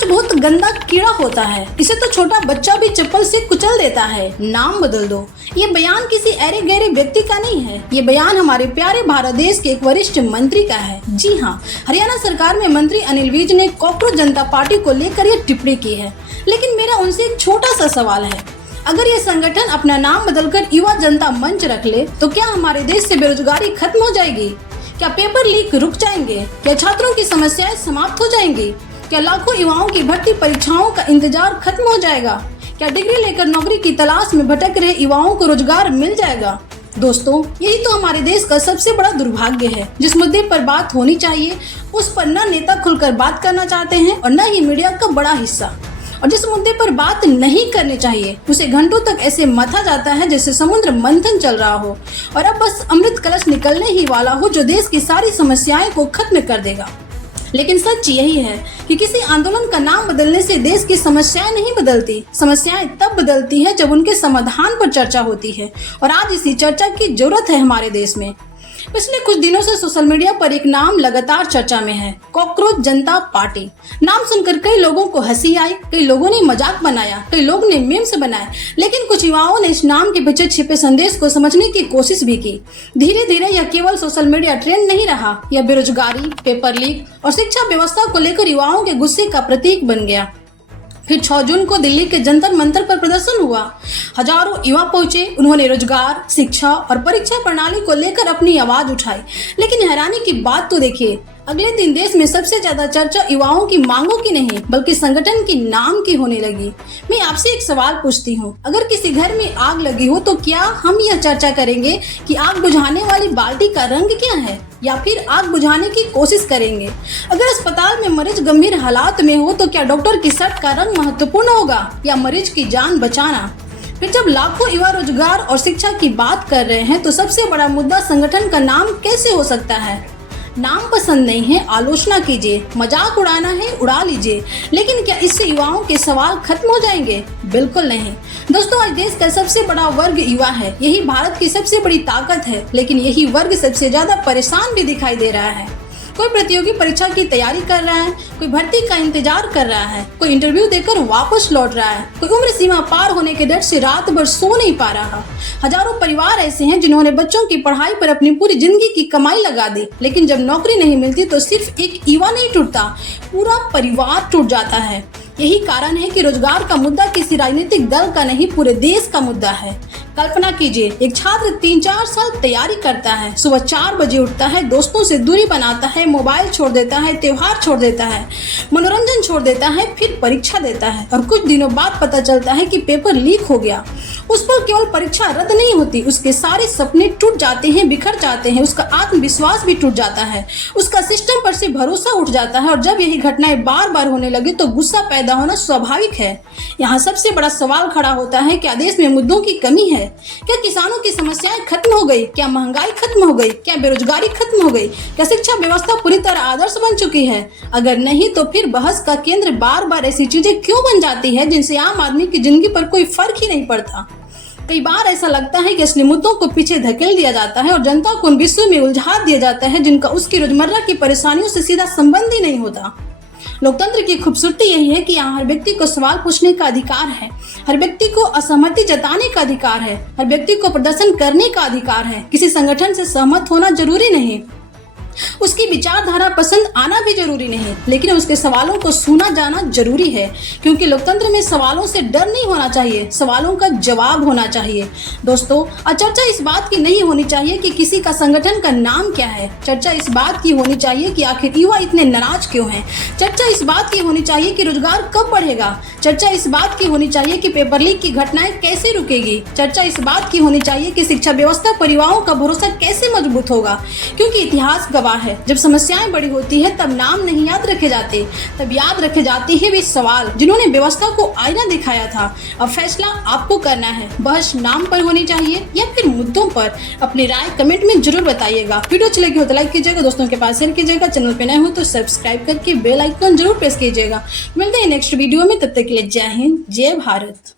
Cockroach बहुत गंदा कीड़ा होता है, इसे तो छोटा बच्चा भी चप्पल से कुचल देता है, नाम बदल दो। ये बयान किसी अरे गहरे व्यक्ति का नहीं है, ये बयान हमारे प्यारे भारत देश के एक वरिष्ठ मंत्री का है। जी हाँ, हरियाणा सरकार में मंत्री अनिल विज ने कॉकरोच जनता पार्टी को लेकर ये टिप्पणी की है। लेकिन मेरा उनसे एक छोटा सा सवाल है, अगर ये संगठन अपना नाम बदलकर युवा जनता मंच रख ले तो क्या हमारे देश से बेरोजगारी खत्म हो जाएगी? क्या पेपर लीक रुक जाएंगे? क्या छात्रों की समस्याएं समाप्त हो जाएंगी? क्या लाखों युवाओं की भर्ती परीक्षाओं का इंतजार खत्म हो जाएगा? क्या डिग्री लेकर नौकरी की तलाश में भटक रहे युवाओं को रोजगार मिल जाएगा? दोस्तों, यही तो हमारे देश का सबसे बड़ा दुर्भाग्य है। जिस मुद्दे पर बात होनी चाहिए उस पर न नेता खुलकर बात करना चाहते हैं और न ही मीडिया का बड़ा हिस्सा, और जिस मुद्दे पर बात नहीं करनी चाहिए उसे घंटों तक ऐसे मथा जाता है जैसे समुद्र मंथन चल रहा हो और अब बस अमृत कलश निकलने ही वाला हो जो देश की सारी समस्याएं को खत्म कर देगा। लेकिन सच यही है कि किसी आंदोलन का नाम बदलने से देश की समस्याएं नहीं बदलती। समस्याएं तब बदलती है जब उनके समाधान पर चर्चा होती है, और आज इसी चर्चा की जरूरत है हमारे देश में। पिछले कुछ दिनों से सोशल मीडिया पर एक नाम लगातार चर्चा में है, कॉकरोच जनता पार्टी। नाम सुनकर कई लोगों को हंसी आई, कई लोगों ने मजाक बनाया, कई लोगों ने मीम्स बनाए, लेकिन कुछ युवाओं ने इस नाम के पीछे छिपे संदेश को समझने की कोशिश भी की। धीरे धीरे यह केवल सोशल मीडिया ट्रेंड नहीं रहा, यह बेरोजगारी, पेपर लीक और शिक्षा व्यवस्था को लेकर युवाओं के गुस्से का प्रतीक बन गया। फिर 6 जून को दिल्ली के जंतर मंतर पर प्रदर्शन हुआ। हजारों युवा पहुंचे, उन्होंने रोजगार, शिक्षा और परीक्षा प्रणाली को लेकर अपनी आवाज उठाई। लेकिन हैरानी की बात तो देखिए, अगले दिन देश में सबसे ज्यादा चर्चा युवाओं की मांगों की नहीं बल्कि संगठन की नाम की होने लगी। मैं आपसे एक सवाल पूछती हूँ, अगर किसी घर में आग लगी हो तो क्या हम यह चर्चा करेंगे कि आग बुझाने वाली बाल्टी का रंग क्या है, या फिर आग बुझाने की कोशिश करेंगे? अगर अस्पताल में मरीज गंभीर हालात में हो तो क्या डॉक्टर की शर्ट का रंग महत्वपूर्ण होगा या मरीज की जान बचाना? फिर जब लाखों युवा रोजगार और शिक्षा की बात कर रहे हैं तो सबसे बड़ा मुद्दा संगठन का नाम कैसे हो सकता है? नाम पसंद नहीं है, आलोचना कीजिए, मजाक उड़ाना है, उड़ा लीजिए, लेकिन क्या इससे युवाओं के सवाल खत्म हो जाएंगे? बिल्कुल नहीं। दोस्तों, आज देश का सबसे बड़ा वर्ग युवा है, यही भारत की सबसे बड़ी ताकत है, लेकिन यही वर्ग सबसे ज्यादा परेशान भी दिखाई दे रहा है। कोई प्रतियोगी परीक्षा की तैयारी कर रहा है, कोई भर्ती का इंतजार कर रहा है, कोई इंटरव्यू देकर वापस लौट रहा है, कोई उम्र सीमा पार होने के डर से रात भर सो नहीं पा रहा। हजारों परिवार ऐसे हैं जिन्होंने बच्चों की पढ़ाई पर अपनी पूरी जिंदगी की कमाई लगा दी, लेकिन जब नौकरी नहीं मिलती तो सिर्फ एक युवा नहीं टूटता, पूरा परिवार टूट जाता है। यही कारण है कि रोजगार का मुद्दा किसी राजनीतिक दल का नहीं, पूरे देश का मुद्दा है। कल्पना कीजिए, एक छात्र 3-4 साल तैयारी करता है, सुबह 4 बजे उठता है, दोस्तों से दूरी बनाता है, मोबाइल छोड़ देता है, त्योहार छोड़ देता है, मनोरंजन छोड़ देता है, फिर परीक्षा देता है और कुछ दिनों बाद पता चलता है कि पेपर लीक हो गया। उस पर केवल परीक्षा रद्द नहीं होती, उसके सारे सपने टूट जाते हैं, बिखर जाते हैं, उसका आत्मविश्वास भी टूट जाता है, उसका सिस्टम पर से भरोसा उठ जाता है। और जब यही घटनाएं बार बार होने लगे तो गुस्सा पैदा होना स्वाभाविक है। यहाँ सबसे बड़ा सवाल खड़ा होता है, क्या देश में मुद्दों की कमी है? क्या किसानों की समस्याएं खत्म हो गई? क्या महंगाई खत्म हो गई? क्या बेरोजगारी खत्म हो गई? क्या शिक्षा व्यवस्था पूरी तरह आदर्श बन चुकी है? अगर नहीं तो फिर बहस का केंद्र बार बार ऐसी चीजें क्यों बन जाती है जिनसे आम आदमी की जिंदगी पर कोई फर्क ही नहीं पड़ता? कई बार ऐसा लगता है कि असली मुद्दों को पीछे धकेल दिया जाता है और जनता को उन विषयों में उलझा दिया जाता है जिनका उसकी रोजमर्रा की परेशानियों से सीधा संबंध ही नहीं होता। लोकतंत्र की खूबसूरती यही है कि यहाँ हर व्यक्ति को सवाल पूछने का अधिकार है, हर व्यक्ति को असहमति जताने का अधिकार है, हर व्यक्ति को प्रदर्शन करने का अधिकार है। किसी संगठन से सहमत होना जरूरी नहीं, उसकी विचारधारा पसंद आना भी जरूरी नहीं, लेकिन उसके सवालों को सुना जाना जरूरी है, क्योंकि लोकतंत्र में सवालों से डर नहीं होना चाहिए, सवालों का जवाब होना चाहिए। दोस्तों, चर्चा इस बात की नहीं होनी चाहिए कि किसी का संगठन का नाम क्या है, चर्चा इस बात की होनी चाहिए कि आखिर युवा इतने नाराज क्यों हैं, चर्चा इस बात की होनी चाहिए कि रोजगार कब बढ़ेगा, चर्चा इस बात की होनी चाहिए कि पेपर लीक की घटनाएं कैसे रुकेगी, चर्चा इस बात की होनी चाहिए कि शिक्षा व्यवस्था पर युवाओं का भरोसा कैसे मजबूत होगा। क्योंकि इतिहास गवाह है, जब समस्याएं बड़ी होती है तब नाम नहीं याद रखे जाते, तब याद रखे जाते हैं वे सवाल जिन्होंने व्यवस्था को आईना दिखाया था। अब फैसला आपको करना है, बहस नाम पर होनी चाहिए या फिर मुद्दों पर। अपनी राय कमेंट में जरूर बताइएगा। वीडियो अच्छी लगी हो तो लाइक कीजिएगा, दोस्तों के पास शेयर कीजिएगा, चैनल पे नए हो तो सब्सक्राइब करके बेल आइकन जरूर प्रेस कीजिएगा। मिलते हैं नेक्स्ट वीडियो में, तब तक के लिए जय हिंद, जय भारत।